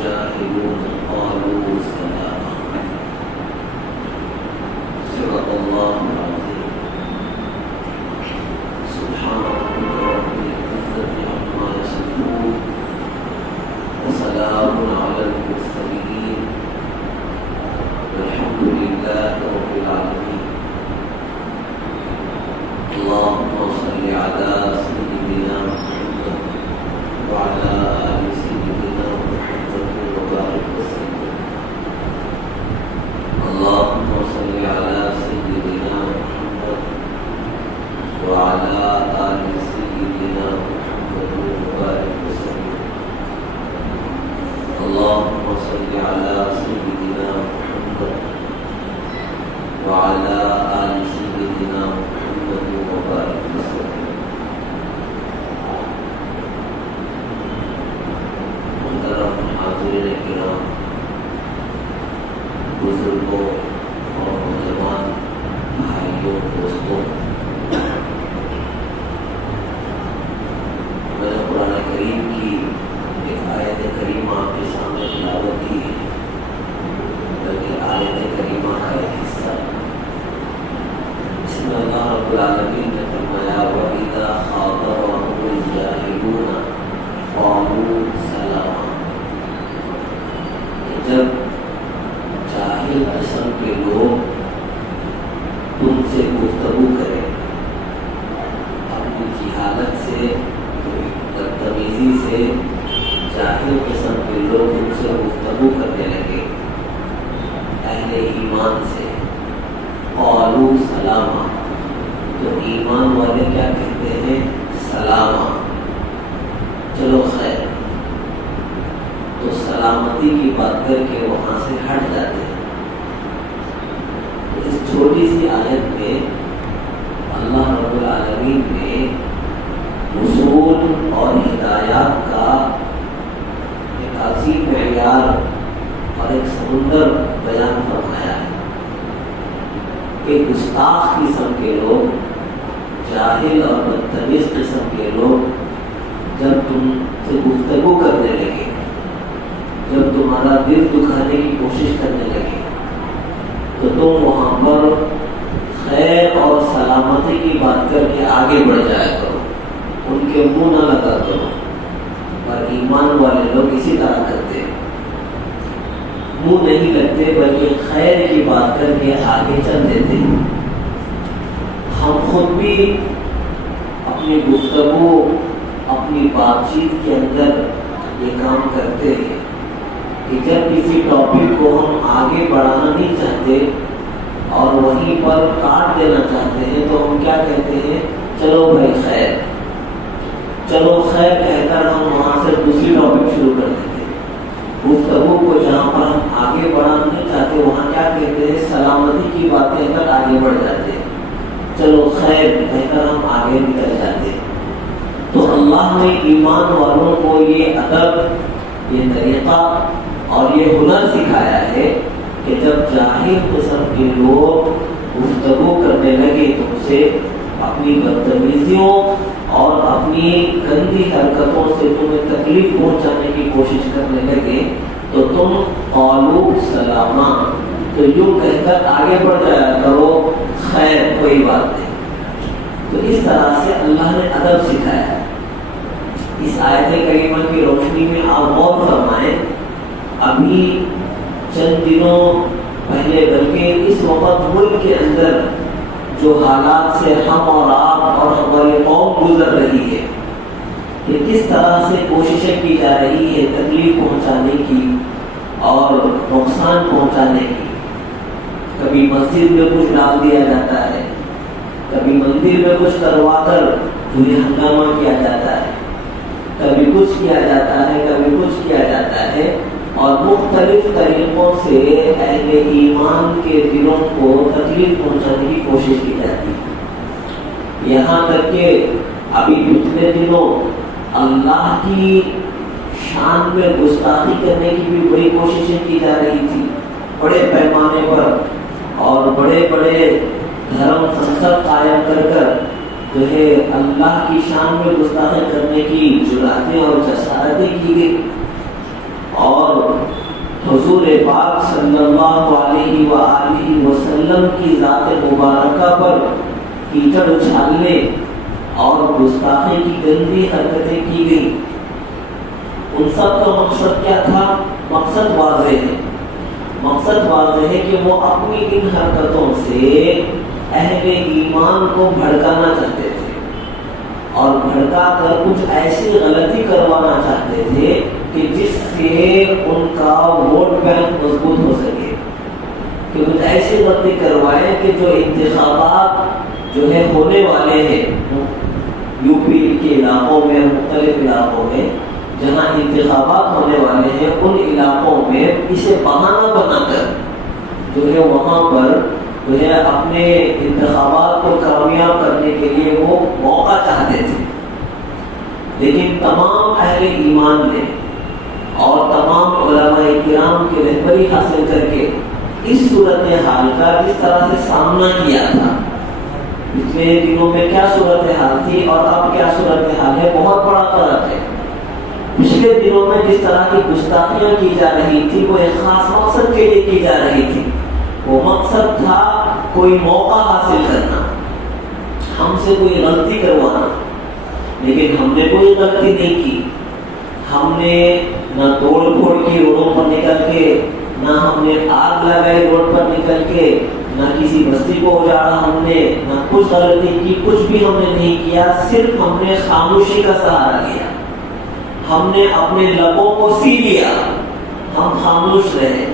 الجاهلون قالوا سلاما صدق الله العظيم سبحان ربك رب العزة عما يصفون وسلام على المرسلين والحمد لله رب العالمين اللهم صل على سيدنا محمد وعلى آل سيدنا محمد وبارك وسلم اللهم صل على سيدنا محمد وعلى آل سيدنا محمد وبارك وسلم اللهم صل على سيدنا محمد وعلى آل سيدنا محمد وبارك وسلم محترم حاضرین کرام، بزرگوں اور نوجوان بھائیوں دوستوں، میں نے قرآن کریم کی ایک آیت کریمہ آپ کے سامنے تلاوت کی ہے، بلکہ آیت کریمہ کا ایک حصہ جس میں اللہ رب العالمین نے فرمایا وَإِذَا خَاطَبَهُمُ الْجَاهِلُونَ قَالُوا سَلَامًا، جب جاہل قسم کے لوگ تم سے گفتگو کریں، اپنی جہالت سے، بدتمیزی سے جاہل قسم کے لوگ ان سے گفتگو کرنے لگے اہل ایمان سے، قالوا سلاما، تو ایمان والے کیا کہتے ہیں؟ سلاما، چلو خیر، تو سلامتی کی بات کر کے وہاں سے ہٹ جاتے ہیں۔ اس چھوٹی سی آیت میں اللہ رب العالمین نے اصول اور ہدایات کا ایک عظیم معیار اور ایک سمندر بیان فرمایا ہے کہ گستاخ قسم کے لوگ، جاہل اور بدتمیز قسم کے لوگ جب تم سے گفتگو کرنے لگے، جب تمہارا دل دکھانے کی کوشش کرنے لگے، تو تم وہاں پر خیر اور سلامتی کی بات کر کے آگے بڑھ جایا کرو، ان کے منہ نہ لگا کرو۔ اور ایمان والے لوگ اسی طرح کرتے ہیں، منہ نہیں لگتے بلکہ خیر کی بات کر کے آگے چل دیتے ہیں۔ ہم خود بھی اپنی گفتگو، اپنی بات چیت کے اندر یہ کام کرتے ہیں کہ جب کسی ٹاپک کو ہم آگے بڑھانا نہیں چاہتے اور وہیں پر کاٹ دینا چاہتے ہیں تو ہم کیا کہتے ہیں؟ چلو بھائی خیر، چلو خیر کہہ کر ہم وہاں سے دوسری ٹاپک شروع کر دیتے ہیں۔ گفتگو کو جہاں پر ہم آگے بڑھانا نہیں چاہتے وہاں کیا کہتے ہیں؟ سلامتی کی بات کہہ کر آگے بڑھ جاتے ہیں، چلو خیر کہہ کر ہم آگے نکل جاتے ہیں۔ تو اللہ نے ایمان والوں کو یہ ادب، یہ طریقہ اور یہ ہنر سکھایا ہے کہ جب جاہل قسم کے لوگ گفتگو کرنے لگے تم سے، اپنی بدتمیزیوں اور اپنی گندی حرکتوں سے تمہیں تکلیف پہنچانے کی کوشش کرنے لگے تو تم قالوا سلاما، تو یوں کہہ کر آگے بڑھ جایا کرو، خیر کوئی بات نہیں۔ تو اس طرح سے اللہ نے ادب سکھایا ہے۔ اس آیت کریمہ کی روشنی میں آپ غور فرمائیں، ابھی چند دنوں پہلے بلکہ اس وقت ملک کے اندر جو حالات سے ہم اور آپ اور ہماری قوم گزر رہی ہے کہ کس طرح سے کوششیں کی جا رہی ہے تکلیف پہنچانے کی اور نقصان پہنچانے کی۔ کبھی مسجد میں کچھ ڈال دیا جاتا ہے، کبھی مندر میں کچھ کروا کر پورے ہنگامہ کیا جاتا ہے، کبھی کچھ کیا جاتا ہے، کبھی کچھ کیا جاتا ہے، اور مختلف طریقوں سے اہل ایمان کے دلوں کو تکلیف پہنچانے کی کوشش کی جاتی ہے۔ یہاں تک کہ ابھی پچھلے دنوں اللہ کی شان میں گستاخی کرنے کی بھی بڑی کوششیں کی جا رہی تھی، بڑے پیمانے پر، اور بڑے بڑے دھرم سنسد قائم کر کر جو ہے اللہ کی شان میں گستاخی کرنے کی جرأتیں اور جسارتیں کی گئی، اور حضور پاک صلی اللہ علیہ وآلہ وسلم کی ذات مبارکہ پر کیچڑ اچھالنے اور گستاخی کی گندی حرکتیں کی گئی. ان سب کا مقصد کیا تھا؟ مقصد واضح ہے. مقصد واضح ہے کہ وہ اپنی ان حرکتوں سے اہل ایمان کو بھڑکانا چاہتے تھے اور بھڑکا کر کچھ ایسی غلطی کروانا چاہتے تھے کہ جس سے ان کا ووٹ بینک مضبوط ہو سکے، کہ کچھ ایسی غلطی کروائے کہ جو انتخابات جو ہے ہونے والے ہیں یو پی کے علاقوں میں، مختلف علاقوں میں جہاں انتخابات ہونے والے ہیں، ان علاقوں میں اسے بہانہ بنا کر جو ہے وہاں پر جو ہے اپنے انتخابات کو کامیاب کرنے کے لیے وہ موقع چاہتے تھے. لیکن تمام اہل ایمان نے اور تمام علماء کرام کی رہبری حاصل کر کے اس صورتحال کا جس طرح سے سامنا کیا تھا، پچھلے دنوں میں کیا صورتحال تھی اور اب کیا صورتحال ہے، بہت بڑا فرق ہے. پچھلے دنوں میں جس طرح کی گستاخیاں کی جا رہی تھی وہ ایک خاص مقصد کے لیے کی جا رہی تھی. وہ مقصد تھا کوئی موقع حاصل کرنا، ہم سے کوئی غلطی کروانا. لیکن ہم نے کوئی غلطی نہیں کی. ہم نے نہ توڑ پھوڑ کی روڈوں پر نکل کے، نہ ہم نے آگ لگائی روڈ پر نکل کے، نہ کسی بستی کو اجاڑا ہم نے، نہ کچھ غلطی کی، کچھ بھی ہم نے نہیں کیا. صرف ہم نے خاموشی کا سہارا لیا. ہم نے اپنے لبوں کو سی لیا، ہم خاموش رہے.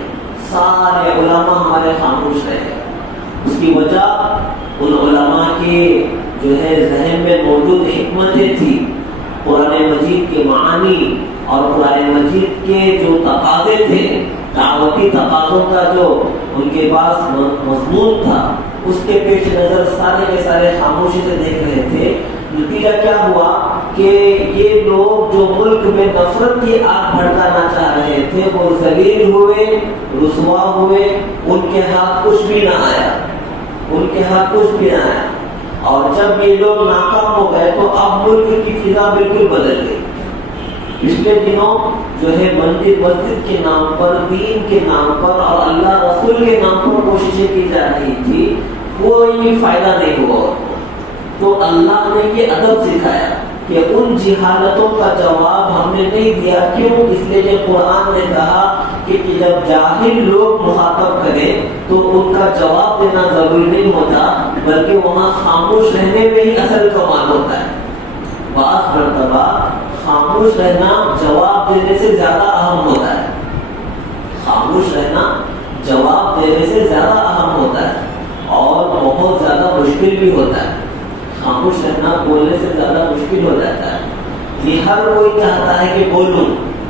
سارے علماء ہمارے خاموش رہے. اس کی وجہ ان علماء کے جو ہے ذہن میں موجود حکمتیں تھی، قرآن مجید کے معانی اور قرآن مجید کے جو تقاضے تھے، دعوتی تقاضوں کا جو ان کے پاس مضمون تھا، اس کے پیش نظر سارے کے سارے خاموشی سے دیکھ رہے تھے. نتیجہ کیا ہوا کہ یہ لوگ جو ملک میں نفرت کی آگ بھڑکانا چاہ رہے تھے وہ ذلیل ہوئے، رسوا ہوئے. ان کے ہاتھ کچھ بھی نہ آیا، ان کے ہاتھ کچھ بھی نہ آیا. اور جب یہ لوگ ناکام ہو گئے تو اب ملک کی فضا بالکل بدل گئی. پچھلے دنوں جو ہے مندر مسجد کے نام پر، دین کے نام پر اور اللہ رسول کے نام پر کوششیں کی جا رہی تھی، کوئی فائدہ نہیں ہوا. تو اللہ نے یہ ادب سکھایا کہ ان جہالتوں کا جواب ہم نے نہیں دیا. کیوں؟ اس لیے کہ قرآن نے کہا کہ جب جاہل لوگ مخاطب کریں تو ان کا جواب دینا ضروری نہیں ہوتا، بلکہ وہاں خاموش رہنے میں ہی اصل کمال ہوتا ہے. بعض مرتبہ خاموش رہنا جواب دینے سے زیادہ اہم ہوتا ہے. خاموش رہنا جواب دینے سے زیادہ اہم ہوتا ہے اور بہت زیادہ مشکل بھی ہوتا ہے. خاموش رہنا بولنے سے زیادہ مشکل ہو جاتا ہے. یہ ہر کوئی چاہتا ہے کہ بولوں،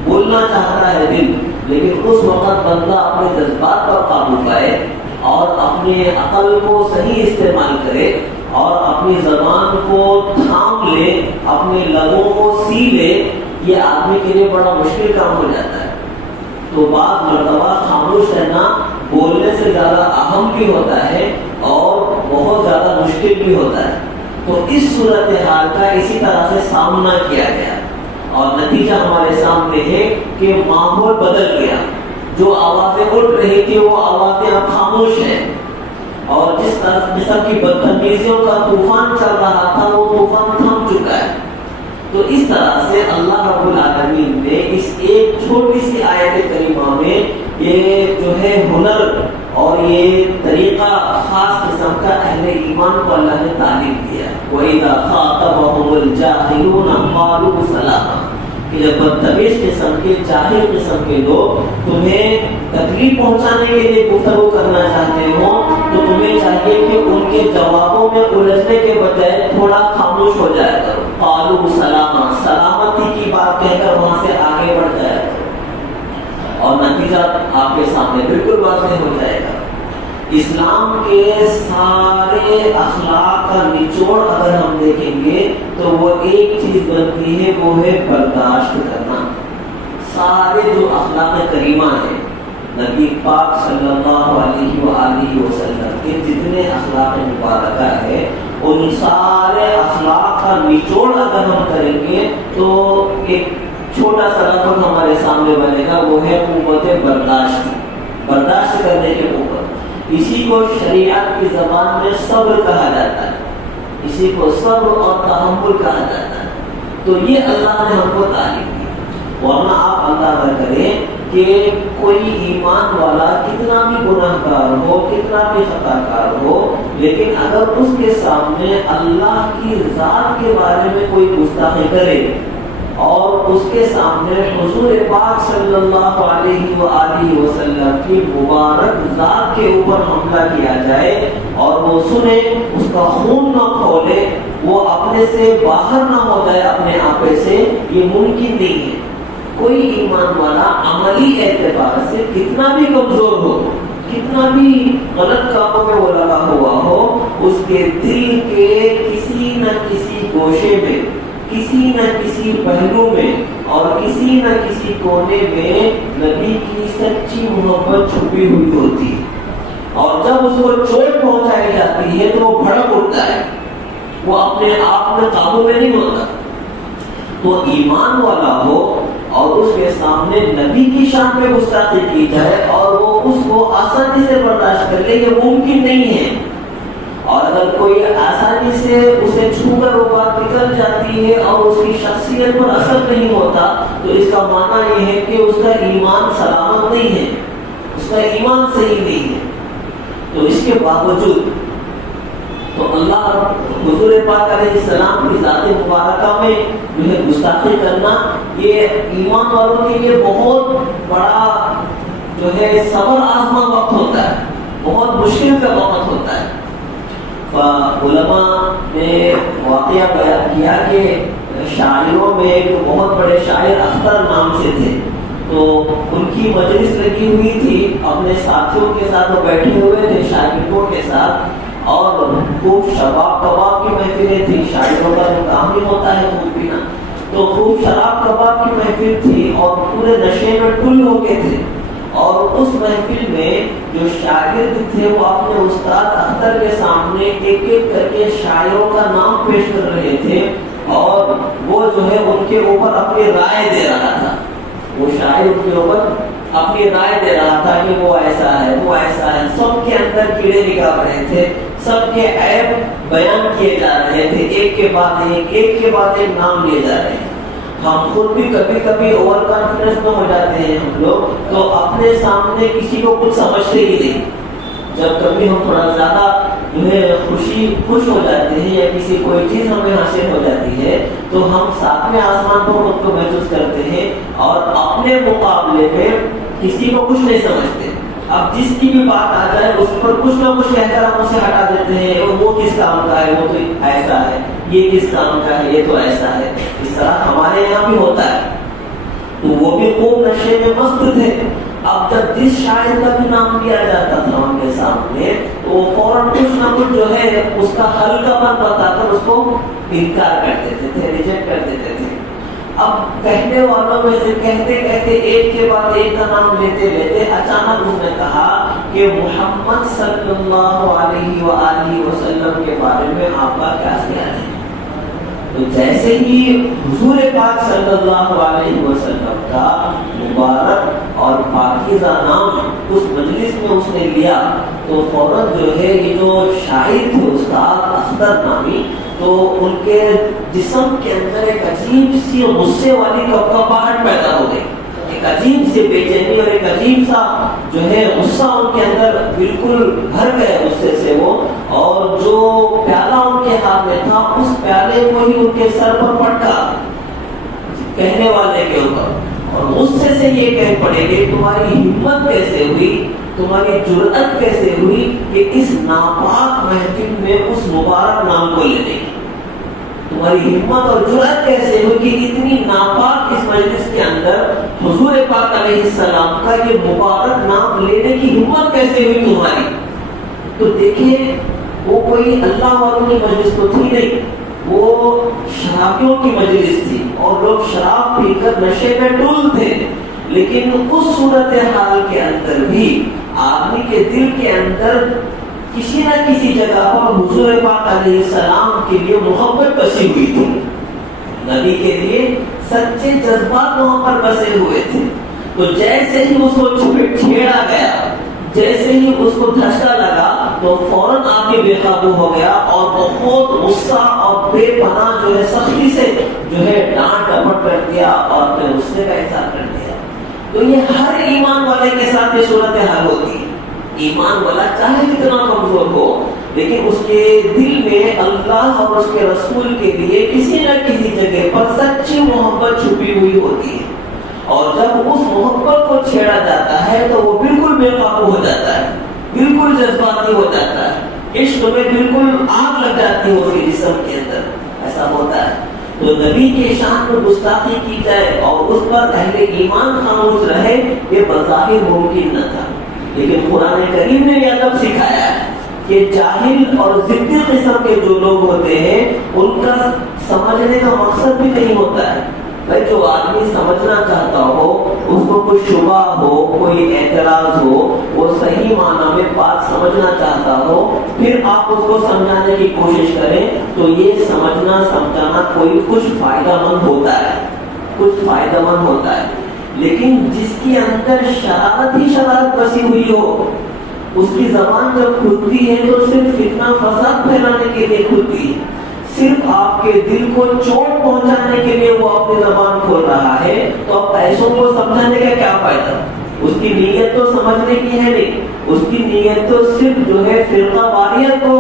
بولنا چاہتا ہے دل، لیکن اس وقت بندہ اپنے جذبات پر قابو پائے اور اپنے عقل کو صحیح استعمال کرے اور اپنی زبان کو تھام لے، اپنے لبوں کو سی لے. یہ آدمی کے لیے بڑا مشکل کام ہو جاتا ہے. تو بعض مرتبہ خاموش رہنا بولنے سے زیادہ اہم بھی ہوتا ہے اور بہت زیادہ مشکل بھی ہوتا ہے. تو اس صورتحال کا اسی طرح سے سامنا کیا گیا اور نتیجہ ہمارے سامنے ہے کہ ماحول بدل گیا. جو آوازیں اٹھ رہی تھی وہ آوازیں اب خاموش ہیں اور جس قسم کی بدتمیزیوں کا طوفان چل رہا تھا وہ طوفان تھم چکا ہے. تو اس طرح سے اللہ رب العالمین نے اس ایک چھوٹی سی آیت کریمہ میں یہ جو ہے ہنر اور یہ طریقہ خاص قسم کا اہل ایمان کو اللہ نے تعلیم دیا. وَإِذَا خَاطَبَهُمُ الْجَاهِلُونَ قَالُوا سَلَامًا، کہ جب بدتمیز قسم کے، جاہل قسم کے لوگ تمہیں تکلیف پہنچانے کے لیے گفتگو کرنا چاہتے ہو تو تمہیں چاہیے کہ ان کے جوابوں میں الجھنے کے بجائے تھوڑا خاموش ہو جایا کرو. قَالُوا سَلَامًا، سلامتی کی بات کہہ کر وہاں سے آگے بڑھ جایا کرو اور نتیجہ آپ کے سامنے بالکل واضح ہو جائے گا. اسلام کے سارے اخلاق کا نچوڑ اگر ہم دیکھیں گے تو وہ ایک چیز بنتی ہے، وہ ہے برداشت کرنا. سارے جو اخلاق کریمہ ہیں، نبی پاک صلی اللہ علیہ وآلہ وسلم کے جتنے اخلاق مبارکہ ہیں، ان سارے اخلاق کا نچوڑ اگر ہم کریں گے تو ایک چھوٹا سا لفظ ہمارے سامنے بنے گا، وہ ہے قوت برداشت، برداشت کرنے کے قوت۔ اسی کو شریعت کی زبان میں صبر کہا جاتا ہے، اسی کو صبر اور تحمل کہا جاتا ہے۔ تو یہ اللہ نے ہم کو تعلیم دی۔ ورنہ آپ اندازہ کریں کہ کوئی ایمان والا کتنا بھی گناہ گار ہو، کتنا بھی خطا کار ہو، لیکن اگر اس کے سامنے اللہ کی ذات کے بارے میں کوئی گستاخی کرے اور اس کے سامنے حضور پاک صلی اللہ علیہ وآلہ وسلم کی مبارک ذات کے اوپر حملہ کیا جائے اور وہ سنے، اس کا خون نہ کھولے، وہ اپنے سے باہر نہ ہو جائے اپنے آپے سے، یہ ممکن نہیں ہے۔ کوئی ایمان والا عملی اعتبار سے کتنا بھی کمزور ہو، کتنا بھی غلط کاموں میں وہ لگا ہوا ہو، اس کے دل کے کسی نہ کسی گوشے میں، کسی نہ کسی پہلو میں اور کسی نہ کسی کونے میں نبی کی سچی محبت چھپی ہوئی ہوتی ہے، اور جب اس کو چوٹ پہنچائی جاتی ہے تو وہ بھڑک اٹھتا ہے، وہ اپنے آپ میں قابو میں نہیں ہوتا۔ تو ایمان والا ہو اور اس کے سامنے نبی کی شان میں گستاخی کی جائے اور وہ اس کو آسانی سے برداشت کر لے، یہ ممکن نہیں ہے۔ اور اگر کوئی آسانی سے اسے چھو کر وہ بات نکل جاتی ہے اور اس کی شخصیت پر اثر نہیں ہوتا، تو اس کا معنی یہ ہے کہ اس کا ایمان سلامت نہیں ہے، اس کا ایمان صحیح نہیں ہے۔ تو اس کے باوجود تو اللہ حضور پاک علیہ السلام کی ذات مبارکہ میں جو ہے گستاخی کرنا، یہ ایمان والوں کے لیے بہت بڑا جو ہے صبر آزما وقت ہوتا ہے، بہت مشکل کا وقت ہوتا ہے۔ علماء نے واقعہ بیان کیا کہ شاعروں میں ایک بہت بڑے شاعر اختر نام سے تھے، تو ان کی مجلس لگی ہوئی تھی، اپنے ساتھیوں کے ساتھ وہ بیٹھے ہوئے تھے شاگردوں کے ساتھ، اور خوب شراب کباب کی محفلیں تھی، شاعروں کا جو کام ہی ہوتا ہے خوب پینا، تو خوب شراب کباب کی محفل تھی اور پورے نشے میں ٹل ہو گئے تھے۔ اور اس محفل میں جو شاگرد تھے وہ اپنے استاد اختر کے سامنے ایک ایک کر کے شاعروں کا نام پیش کر رہے تھے، اور وہ جو ہے ان کے اوپر اپنی رائے دے رہا تھا، وہ شاعر ان کے اوپر اپنی رائے دے رہا تھا کہ وہ ایسا ہے، وہ ایسا ہے، سب کے اندر کیڑے نکال رہے تھے، سب کے عیب بیان کیے جا رہے تھے، ایک کے بعد ایک نام لیے جا رہے ہیں۔ ہم خود بھی کبھی کبھی اوور کانفیڈنس میں ہو جاتے ہیں ہم لوگ، تو اپنے سامنے کسی کو کچھ سمجھتے ہی نہیں۔ جب کبھی ہم تھوڑا زیادہ خوش ہو جاتے ہیں یا کسی کوئی چیز ہمیں حاصل ہو جاتی ہے تو ہم ساتویں آسمان پر خود کو محسوس کرتے ہیں اور اپنے مقابلے میں کسی کو کچھ نہیں سمجھتے۔ اب جس کی بھی بات آ جائے اس پر کچھ نہ کچھ کہہ کر ہم اسے ہٹا دیتے ہیں، وہ کس کام کا ہے، وہ تو ایسا ہے، یہ کس کام کا ہے، یہ تو ایسا ہے۔ اس طرح ہمارے یہاں بھی ہوتا ہے۔ تو وہ بھی خوب نشے میں مست تھے۔ اب جب جس شاعر کا بھی نام لیا جاتا تھا ان کے سامنے تو وہ فوراً کچھ نہ کچھ جو ہے اس کا ہلکا پن بتا کر اس کو انکار کر دیتے تھے، ریجیکٹ کر دیتے تھے۔ اب کہنے والوں میں سے کہتے کہتے ایک کے بعد ایک کا نام لیتے لیتے اچانک اس نے کہا کہ محمد صلی اللہ علیہ وآلہ وسلم کے بارے میں آپ کا کیا خیال ہے؟ تو جیسے ہی حضور پاک صلی اللہ علیہ وسلم کا مبارک اور پاکیزہ نام اس مجلس میں اس نے لیا تو فوراً جو ہے یہ جو شاعر تھے استاد اختر نامی، تو ان کے جسم کے اندر ایک عجیب سی غصے والی کپکپاہٹ پیدا ہو گئی، ایک عجیب سی بے چینی اور ایک عجیب سا جو ہے غصہ ان کے اندر بالکل بھر گئے غصے سے وہ، اور جو پیالہ ان کے ہاتھ میں تھا اس پیالے کو ہی ان کے سر پر پٹکا کہنے والے کے اوپر، اور غصے سے یہ کہہ پڑے کہ تمہاری ہمت کیسے ہوئی، تمہاری جرأت کیسے ہوئی کہ اس ناپاک محفل میں اس مبارک نام کو لینے کی، تمہاری ہمت اور جرأت کیسے ہوئی کہ اتنی ناپاک اس مجلس کے اندر حضور پاک علیہ السلام کا یہ مبارک نام لینے کی ہمت کیسے ہوئی تمہاری۔ تو دیکھیں وہ کوئی اللہ والوں کی مجلس تو تھی نہیں، وہ شرابیوں کی مجلس تھی اور لوگ شراب پی کر نشے میں ٹول تھے، لیکن اس صورتحال کے اندر بھی آدمی کے دل کے اندر کسی نہ کسی جگہ پر حضور پاک علیہ السلام کے لیے محبت بسی ہوئی تھی، نبی کے لیے سچے جذبات وہاں پر بسے ہوئے تھے. تو جیسے ہی اس کو چھیڑا گیا, جیسے ہی اس کو دھچکا لگا تو فوراً آ کے بے قابو ہو گیا اور بہت غصہ اور بے پناہ جو ہے سختی سے جو ہے ڈانٹ ڈپٹ کر دیا اور اپنے غصے کا اظہار کر دیا. تو یہ ہر ایمان والے کے ساتھ یہ صورتحال ہوتی ہے. ایمان والا چاہے کتنا کمزور ہو لیکن اس کے دل میں اللہ اور اس کے رسول کے لیے کسی نہ کسی جگہ پر سچی محبت چھپی ہوئی ہوتی ہے. اور جب اس محبت کو چھیڑا جاتا ہے تو وہ بالکل بے قابو ہو جاتا ہے, بالکل جذباتی ہو جاتا ہے, عشق میں بالکل آگ لگ جاتی ہے اس کے جسم کے اندر. ایسا ہوتا ہے. تو نبی کے شان میں گستاخی کی جائے اور اس پر اہل ایمان خاموش رہے, یہ بظاہر ممکن نہ تھا. لیکن قرآن کریم نے یہ ادب سکھایا ہے کہ جاہل اور ضدی قسم کے جو لوگ ہوتے ہیں ان کا سمجھنے کا مقصد بھی نہیں ہوتا ہے. بھائی جو آدمی سمجھنا چاہتا ہو, اس کو کوئی شبہ ہو, کوئی اعتراض ہو, وہ صحیح معنی میں بات سمجھنا چاہتا ہو, پھر آپ اس کو سمجھانے کی کوشش کریں تو یہ سمجھنا سمجھانا کوئی کچھ فائدہ مند ہوتا ہے, کچھ فائدہ مند ہوتا ہے. لیکن جس کے اندر شرارت ہی شرارت بسی ہوئی ہو, اس کی زبان جب کھلتی ہے تو صرف فتنہ فساد پھیلانے کے لیے کھلتی ہے, صرف آپ کے دل کو چوٹ پہنچانے کے لیے وہ اپنی زبان کھول رہا ہے. تو اب ایسوں کو سمجھانے کا کیا فائدہ؟ اس کی نیت تو سمجھنے کی ہے نہیں, اس کی نیت تو صرف جو ہے فرقہ واریت کو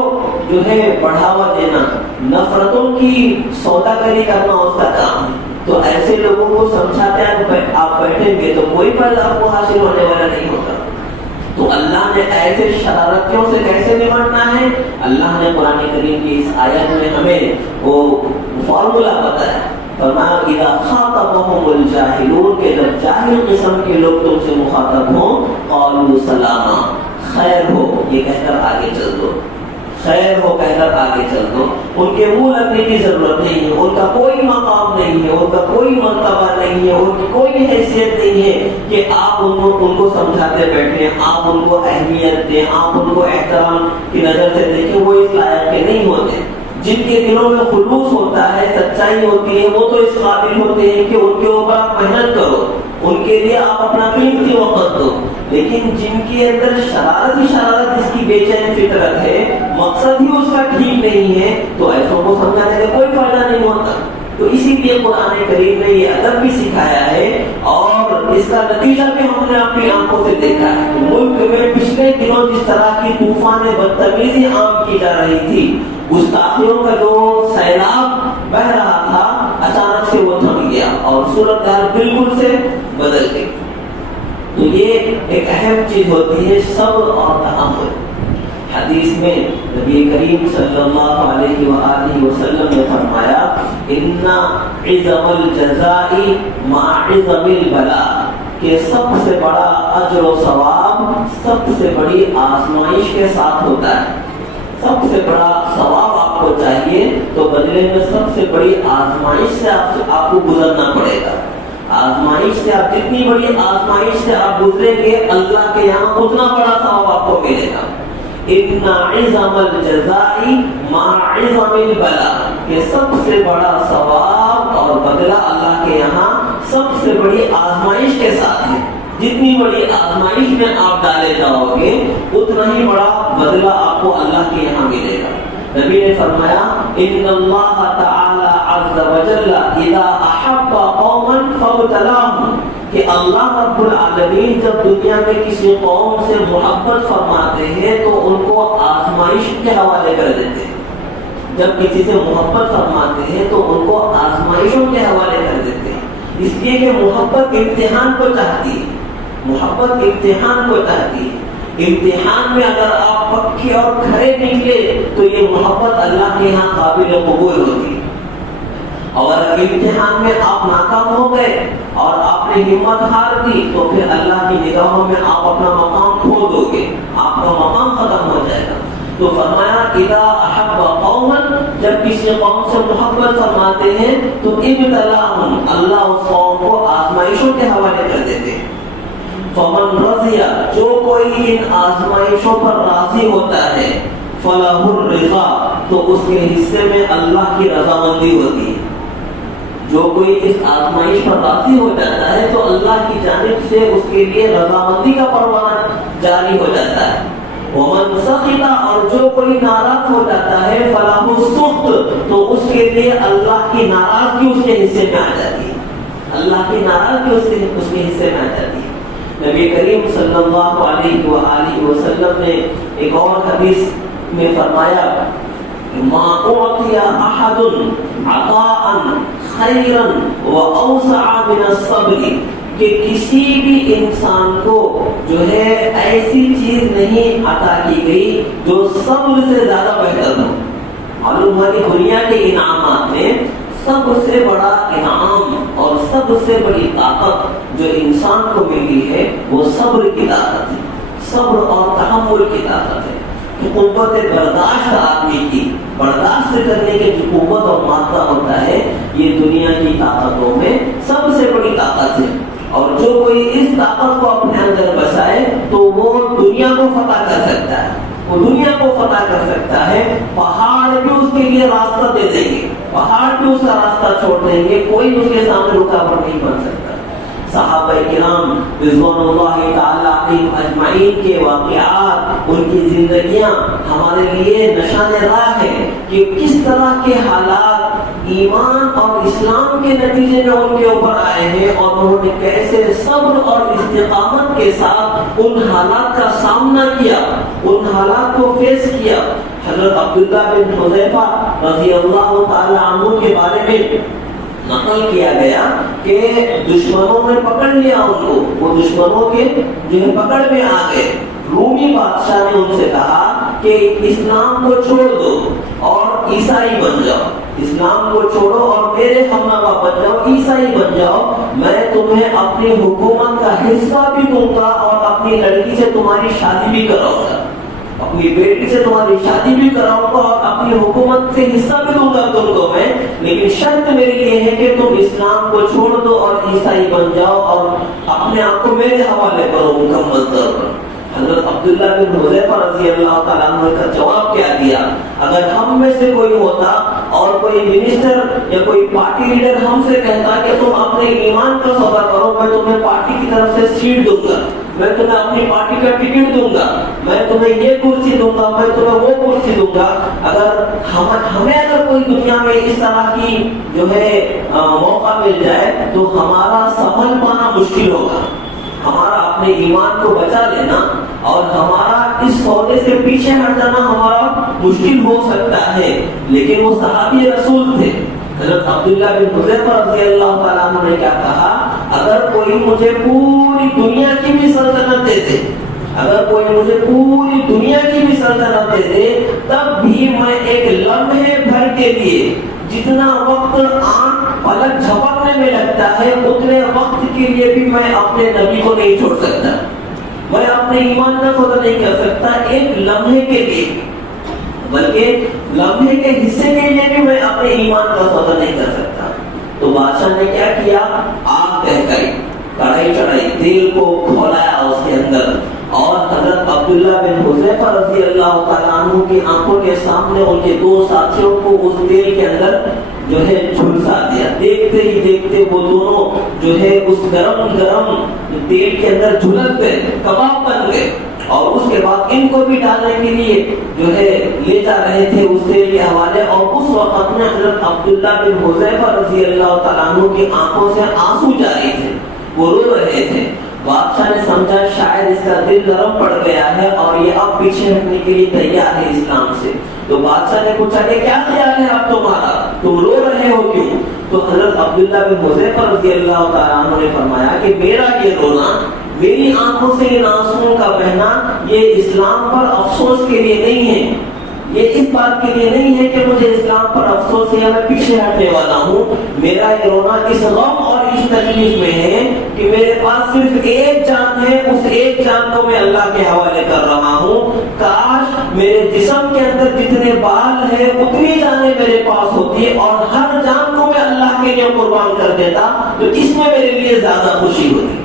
جو ہے بڑھاوا دینا, نفرتوں کی سوداگری کرنا اس کا کام ہے. تو ایسے لوگوں کو سمجھاتے ہیں آپ بیٹھیں گے تو کوئی فائدہ آپ کو حاصل ہونے والا نہیں ہوگا. تو اللہ نے ایسے شرارتیوں سے کیسے نمٹنا ہے, اللہ نے قرآن کریم کی اس آیت میں ہمیں وہ فارمولا بتایا. فرمایا اذا خاطبهم الجاہلون, کہ جب جاہل قسم کے لوگ تم سے مخاطب ہوں, قالوا سلاما, خیر ہو یہ کہہ کر آگے چل دو, خیر ہو کہہ کر آگے چل دو. ان کے منہ لگنے کی ضرورت نہیں ہے, ان کا کوئی مقام نہیں ہے, ان کا کوئی مرتبہ نہیں ہے, ان کی کوئی حیثیت نہیں ہے کہ آپ ان کو سمجھاتے بیٹھیں, آپ ان کو اہمیت دیں, آپ ان کو احترام کی نظر سے دیکھیں. وہ اس لائق کے نہیں ہوتے. جن کے دلوں میں خلوص ہوتا ہے, سچائی ہوتی ہے, وہ تو اس قابل ہوتے ہیں کہ ان کے اوپر آپ محنت کرو, ان کے لیے آپ اپنا قیمتی وقت دو. لیکن جن کے اندر شرارت ہی شرارت, جس کی بے چین فطرت ہے, مقصد ہی اس کا ٹھیک نہیں ہے, تو ایسوں کو سمجھانے کا کوئی فائدہ نہیں ہوتا. تو اسی لیے قرآن کریم نے یہ ادب بھی سکھایا ہے اور اس کا نتیجہ بھی ہم نے اپنی آنکھوں سے دیکھا ہے. ملک میں پچھلے دنوں جس طرح کی طوفان بدتمیزی عام کی جا رہی تھی, گستاخیوں کا جو سیلاب بہ رہا تھا, اچانک سے وہ تھم گیا اور صورتحال بالکل سے بدل گئی. تو یہ ایک اہم چیز ہوتی ہے صبر اور تحمل. حدیث میں نبی کریم صلی اللہ علیہ وآلہ وسلم نے فرمایا ان عظم الجزاء مع عظم البلاء, کہ سب سے بڑا اجر و ثواب سب سے بڑی آزمائش کے ساتھ ہوتا ہے. سب سے بڑا ثواب آپ کو چاہیے تو بدلے میں سب سے بڑی آزمائش سے آپ کو گزرنا پڑے گا. آزمائش سے آپ جتنی بڑی آزمائش سے آپ گزریں گے, اللہ کے یہاں اتنا بڑا ثواب آپ کو ملے گا. ان عظم الجزاء مع عظم البلاء, کہ سب سے بڑا ثواب اور بدلہ اللہ کے یہاں سب سے بڑی آزمائش کے ساتھ ہے. جتنی بڑی آزمائش میں آپ ڈالے جاؤ گے اتنا ہی بڑا بدلہ آپ کو اللہ کے یہاں ملے گا. نبی نے فرمایا ان اللہ تعالی عز وجل اذا احب قوما فابتلاهم, کہ اللہ رب العالمین جب دنیا میں کسی قوم سے محبت فرماتے ہیں تو ان کو آزمائش کے حوالے کر دیتے ہیں. جب کسی سے محبت فرماتے ہیں تو ان کو آزمائشوں کے حوالے کر دیتے ہیں. اس لیے کہ محبت امتحان کو چاہتی ہے, محبت امتحان کو چاہتی ہے. امتحان میں اگر آپ پکے اور کھڑے نکلے تو یہ محبت اللہ کے یہاں قابل قبول ہوتی ہے. اور اگر امتحان میں آپ ناکام ہو گئے اور آپ نے ہمت ہار دی تو پھر اللہ کی نگاہوں میں آپ اپنا مقام کھو دو گے, آپ کا مقام ختم ہو جائے گا. تو فرمایا اذا احب قوما, جب کسی قوم سے محبت فرماتے ہیں تو ابتلاهم, اللہ اس قوم کو آزمائشوں کے حوالے کر دیتے ہیں. فمن رضی, جو کوئی ان آزمائشوں پر راضی ہوتا ہے, فلہ الرضا, تو اس کے حصے میں اللہ کی رضامندی ہوتی ہے. جو کوئی اس آزمائش پر راضی ہو جاتا ہے تو اللہ کی جانب سے اس کے لیے رضامندی کا پروانہ جاری ہو جاتا ہے. ومن سخط، اور جو کوئی ناراض ہو جاتا ہے فلاح السخط، تو اس کے لیے اللہ کی ناراضگی اس کے حصے میں آ جاتی ہے. اللہ کی ناراضگی اس کے حصے میں آ جاتی ہے. نبی کریم صلی اللہ علیہ وآلہ وسلم نے ایک اور حدیث میں فرمایا ما اعطی احد عطاء خیرا واوسع من الصبر، کہ کسی بھی انسان کو جو ہے ایسی چیز نہیں عطا کی گئی جو صبر سے زیادہ بہتر ہو. معلوم ہوا کہ دنیا کے انعامات میں سب سے بڑا انعام اور سب سے بڑی طاقت جو انسان کو ملی ہے وہ صبر کی طاقت ہے، صبر اور تحمل کی طاقت ہے. کہ قوت برداشت آدمی کی، برداشت کرنے کی جو قوت اور مادہ ہوتا ہے، یہ دنیا کی طاقتوں میں سب سے بڑی طاقت ہے. اور جو کوئی اس طاقت کو اپنے اندر بسائے تو وہ دنیا کو فتح کر سکتا ہے، وہ دنیا کو فتح کر سکتا ہے. پہاڑ بھی اس کے لیے راستہ دے دیں گے، پہاڑ بھی اس کا راستہ چھوڑ دیں گے، کوئی اس کے سامنے رکاوٹ نہیں بن سکتا. صحابہ کرام رضوان اللہ تعالی علیہم اجمعین کے واقعات، ان کی زندگیاں ہمارے لیے نشان راہ ہے کہ کس طرح کے حالات ایمان اور اسلام کے نتیجے میں ان کے اوپر آئے ہیں، اور انہوں نے کیسے صبر اور استقامت کے ساتھ ان حالات کا سامنا کیا، ان حالات کو فیس کیا. حضرت عبداللہ بن حذیفہ رضی اللہ تعالی عنہ کے بارے میں نقل کیا گیا کہ دشمنوں نے پکڑ لیا ان کو، وہ دشمنوں کے جو ہے پکڑ میں آ گئے. رومی بادشاہ نے ان سے کہا کہ اسلام کو چھوڑ دو اور عیسائی بن جاؤ، اسلام کو چھوڑو اور میرے ہمنوا بن جاؤ، عیسائی بن جاؤ، میں تمہیں اپنی حکومت کا حصہ بھی دوں گا اور اپنی لڑکی سے تمہاری شادی بھی کراؤں گا، اپنی بیٹی سے تمہاری شادی بھی کراؤں گا اور اپنی حکومت سے حصہ بھی دوں گا تم کو میں، لیکن شرط میری یہ ہے کہ تم اسلام کو چھوڑ دو اور عیسائی بن جاؤ اور اپنے آپ کو میرے حوالے کرو مکمل طور پر. حضرت عبداللہ بن حذیفہ رضی اللہ تعالیٰ عنہ کا جواب کیا دیا؟ اگر ہم میں سے کوئی ہوتا اور کوئی منسٹر یا کوئی پارٹی لیڈر ہم سے کہتا کہ تم اپنے ایمان کا سودا کرو، میں تمہیں پارٹی کی طرف سے سیٹ دوں گا، میں تمہیں اپنی پارٹی کا ٹکٹ دوں گا، میں تمہیں یہ کرسی دوں گا، میں تمہیں وہ کرسی دوں گا، اگر ہمیں اگر کوئی دنیا میں اس طرح کی جو ہے موقع مل جائے تو ہمارا سنبھل پانا مشکل ہوگا، ہمارا اپنے ایمان کو بچا لینا اور ہمارا اس سودے سے پیچھے ہٹ جانا ہمارا مشکل ہو سکتا ہے. لیکن وہ صحابی رسول تھے. حضرت عبداللہ بن حذیفہ رضی اللہ تعالیٰ عنہ نے کیا کہا؟ اگر کوئی مجھے پوری دنیا کی بھی سلطنت دے دے، اگر کوئی مجھے پوری دنیا کی بھی سلطنت دے دے، تب بھی میں ایک لمحے بھر کے لیے جتنا وقت آنکھ پلک جھپکنے میں لگتا ہے اتنے وقت کے لیے بھی میں اپنے نبی کو نہیں چھوڑ سکتا، میں اپنے ایمان کا سودا نہیں کر سکتا ایک لمحے کے لیے، بلکہ لمحے کے حصے کے لیے بھی میں اپنے ایمان کا سودا نہیں کر سکتا. تو بادشاہ نے کیا کیا؟ آگ دہکائی، کڑھائی چڑھائی، تیل کو کھولایا اس کے اندر، اور حضرت عبداللہ بن حذیفہ رضی اللہ تعالیٰ عنہ کی آنکھوں کے سامنے ان کے دو ساتھیوں کو اس تیل کے اندر جو ہے جھلسا دیا. دیکھتے ہی دیکھتے وہ دونوں جو ہے اس گرم تیل کے اندر جھلس گئے، کباب بن گئے، اور اس کے بعد ان کو بھی ڈالنے کے لیے جو ہے لے جا رہے تھے اس تیل کے حوالے. اور اس وقت میں حضرت عبداللہ بن حذیفہ رضی اللہ تعالیٰ عنہ کی آنکھوں سے آنسو جاری تھے، وہ رو رہے تھے. بادشاہ نے سمجھا شاید اس کا دل نرم پڑ گیا ہے اور یہ اب پیچھے ہٹنے کے لیے تیار ہے اسلام سے. تو بادشاہ نے پوچھا کہ کیا خیال ہے اب تمہارا، تم رو رہے ہو کیوں؟ تو حضرت عبداللہ بن حذیفہ رضی اللہ تعالیٰ عنہ نے فرمایا کہ میرا یہ رونا، میری آنکھوں سے ان آنسوؤں کا بہنا، یہ اسلام پر افسوس کے لیے نہیں ہے، یہ اس بات کے لیے نہیں ہے کہ مجھے اسلام پر افسوس ہے یا میں پیچھے ہٹنے والا ہوں. میرا یہ رونا اس غم اور اس تکلیف میں ہے کہ میرے پاس صرف ایک جان ہے، اس ایک جان کو میں اللہ کے حوالے کر رہا ہوں. کاش میرے جسم کے اندر جتنے بال ہیں اتنی جانیں میرے پاس ہوتی اور ہر جان کو میں اللہ کے لیے قربان کر دیتا تو اس میں میرے لیے زیادہ خوشی ہوتی.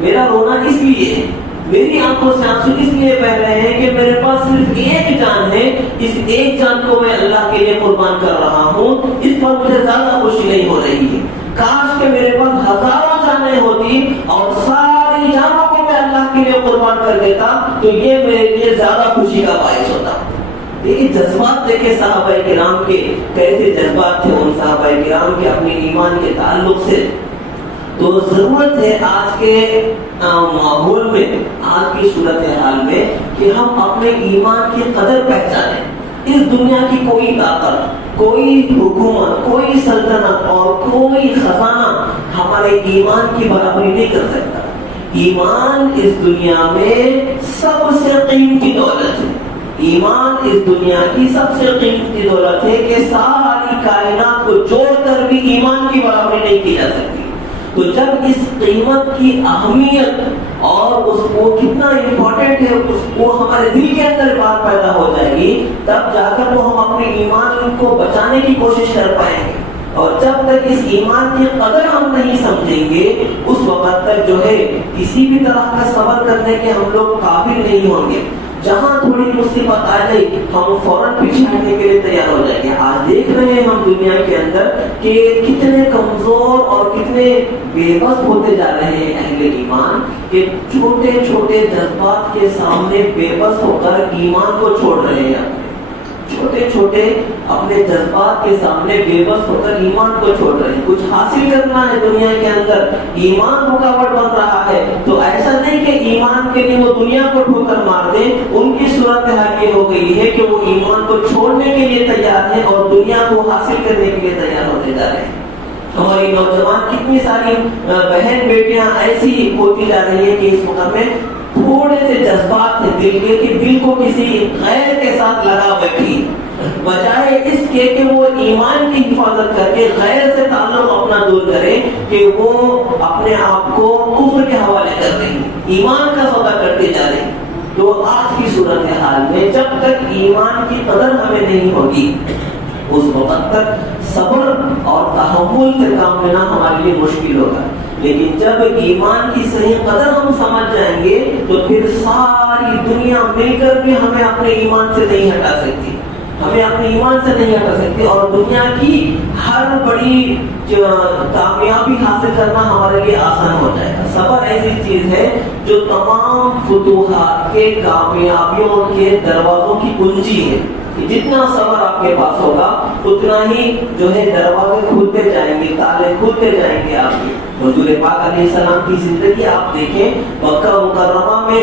میرا رونا اس لیے ہے میری آنکھوں سے آنسو اس لیے بہ رہے ہیں کہ میرے پاس صرف ایک جان ہے، اس ایک جان کو میں اللہ کے لیے قربان کر رہا ہوں، اس پر مجھے زیادہ خوشی نہیں ہو رہی ہے۔ کاش کہ میرے پاس ہزاروں جانیں ہوتی اور ساری جانوں کو میں اللہ کے لیے قربان کر دیتا تو یہ میرے لیے زیادہ خوشی کا باعث ہوتا۔ یہ جذبات دیکھے صحابہ کرام کے، کیسے جذبات تھے ان صحابہ کرام کے اپنے ایمان کے تعلق سے۔ تو ضرورت ہے آج کے ماحول میں، آج کی صورتحال میں کہ ہم اپنے ایمان کی قدر پہچانیں۔ اس دنیا کی کوئی طاقت، کوئی حکومت، کوئی سلطنت اور کوئی خزانہ ہمارے ایمان کی برابری نہیں کر سکتا۔ ایمان اس دنیا میں سب سے قیمتی دولت ہے۔ ایمان اس دنیا کی سب سے قیمتی دولت ہے کہ ساری کائنات کو جوڑ کر بھی ایمان کی برابری نہیں کی جا سکتی۔ تو جب اس قیمت کی اہمیت اور اس کو کتنا امپورٹنٹ ہے اس کو ہمارے دل کے اندر بات پیدا ہو جائے گی، تب جا کر وہ ہم اپنے ایمان کو بچانے کی کوشش کر پائیں گے۔ اور جب تک اس ایمان کی قدر ہم نہیں سمجھیں گے، اس وقت تک جو ہے کسی بھی طرح کا صبر کرنے کے ہم لوگ قابل نہیں ہوں گے۔ جہاں تھوڑی مصیبت آ جائے ہم فوراً پیچھے ہٹنے کے لیے تیار ہو جائیں گے۔ آج دیکھ رہے ہیں ہم دنیا کے اندر کہ کتنے کمزور اور کتنے بے بس ہوتے جا رہے ہیں اہل ایمان، کہ چھوٹے چھوٹے جذبات کے سامنے بے بس ہو کر ایمان کو چھوڑ رہے ہیں۔ چھوٹے چھوٹے اپنے جذبات کے سامنے بے بس ہو کر ایمان کو چھوڑ رہے ہیں۔ کچھ حاصل کرنا ہے دنیا کے اندر، ایمان رکاوٹ بن رہا ہے تو ایسا نہیں کہ ایمان کے لیے وہ دنیا کو ٹھوکر مار دیں۔ ان کی صورتحال یہ ہو گئی ہے کہ وہ ایمان کو چھوڑنے کے لیے تیار ہیں اور دنیا کو حاصل کرنے کے لیے تیار ہوتے جا رہے ہیں۔ ہماری نوجوان کتنی ساری بہن بیٹیاں ایسی ہوتی جا رہی ہے کہ اس وقت میں تھوڑے سے جذبات ہیں دل کے کہ دل کو کسی غیر کے ساتھ لگا بیٹھی، بجائے اس کے کہ وہ ایمان کی حفاظت کر کے غیر سے تعلق اپنا دور کرے کہ وہ اپنے آپ کو کفر کے حوالے کر رہی، ایمان کا سودا کرتے جا رہے۔ تو آج کی صورتحال میں جب تک ایمان کی قدر ہمیں نہیں ہوگی، اس وقت تک صبر اور تحمل سے کام لینا ہمارے لیے مشکل ہوگا۔ لیکن جب ایمان کی صحیح قدر ہم سمجھ جائیں گے تو پھر ساری دنیا مل کر بھی ہمیں اپنے ایمان سے نہیں ہٹا سکتی، ہمیں اپنے ایمان سے نہیں ہٹا سکتی، اور دنیا کی ہر بڑی کامیابی حاصل کرنا ہمارے لیے آسان ہو جائے گا۔ صبر ایسی چیز ہے جو تمام فتوحات کے، کامیابیوں کے دروازوں کی کنجی ہے۔ جتنا صبر آپ کے پاس ہوگا اتنا ہی جو ہے دروازے کھلتے جائیں گے، تالے کھلتے جائیں گے آپ کے۔ حضور پاک علیہ السلام کی زندگی آپ دیکھیں، مکہ مکرمہ میں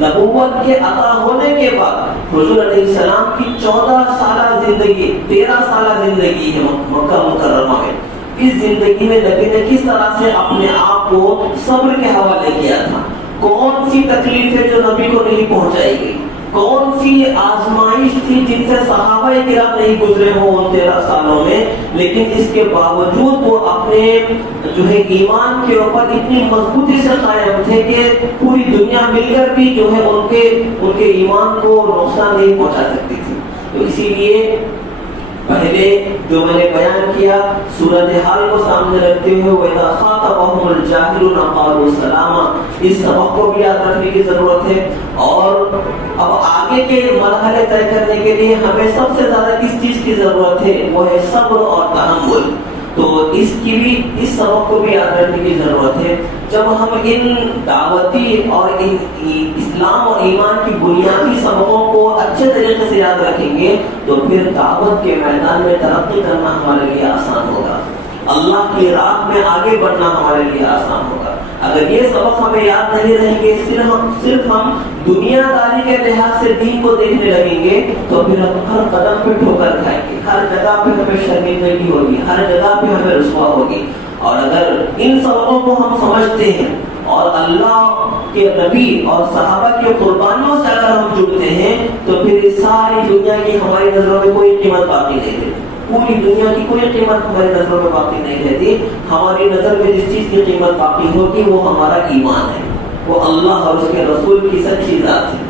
نبوت کے عطا ہونے کے بعد حضور علیہ السلام کی 14 سالہ زندگی، 13 سالہ زندگی ہے مکہ مکرمہ میں۔ اس زندگی میں نبی نے کس طرح سے اپنے آپ کو صبر کے حوالے کیا تھا؟ کون سی تکلیف ہے جو نبی کو نہیں پہنچائی گئی؟ کون سی آزمائش تھی جن سے صحابہ کرام نہیں گزرے ہوں ان 13 سالوں میں، لیکن اس کے باوجود وہ اپنے جو ہے ایمان کے اوپر اتنی مضبوطی سے قائم تھے کہ پوری دنیا مل کر بھی جو ہے ان کے ایمان کو نقصان نہیں پہنچا سکتی تھی۔ تو اسی لیے پہلے جو میں نے بیان کیا صورتحال کو سامنے رکھتے ہوئے وَإِذَا خَاطَبَهُمُ الْجَاهِلُونَ قَالُوا سَلَامًا، اس سبق کو بھی یاد رکھنے کی ضرورت ہے۔ اور اب آگے کے مرحلے طے کرنے کے لیے ہمیں سب سے زیادہ کس چیز کی ضرورت ہے؟ وہ ہے صبر اور تحمل۔ تو اس سبق کو بھی یاد رکھنے کی ضرورت ہے۔ جب ہم ان دعوتی اور ان اسلام اور ایمان کی بنیادی سبقوں کو اچھے طریقے سے یاد رکھیں گے تو پھر دعوت کے میدان میں ترقی کرنا ہمارے لیے آسان ہوگا، اللہ کی راہ میں آگے بڑھنا ہمارے لیے آسان ہوگا۔ اگر یہ سبق ہمیں یاد نہیں رہیں گے، صرف ہم دنیا داری کے لحاظ سے دین کو دیکھنے لگیں گے تو پھر ہم ہر قدم پہ ٹھوکر کھائیں گے، ہر جگہ پہ ہمیں شرمندگی ہوگی، ہر جگہ پہ ہمیں رسوا ہوگی۔ اور اگر ان سبقوں کو ہم سمجھتے ہیں اور اللہ کے نبی اور صحابہ کی قربانیوں سے اگر ہم جڑتے ہیں تو پھر ساری دنیا کی ہماری نظروں میں کوئی قیمت باقی نہیں رہتی، پوری دنیا کی کوئی قیمت ہماری نظروں میں باقی نہیں رہتی۔ ہماری نظر میں جس چیز کی قیمت باقی ہوگی وہ ہمارا ایمان ہے، وہ اللہ اور اس کے رسول کی سچی ذات ہے۔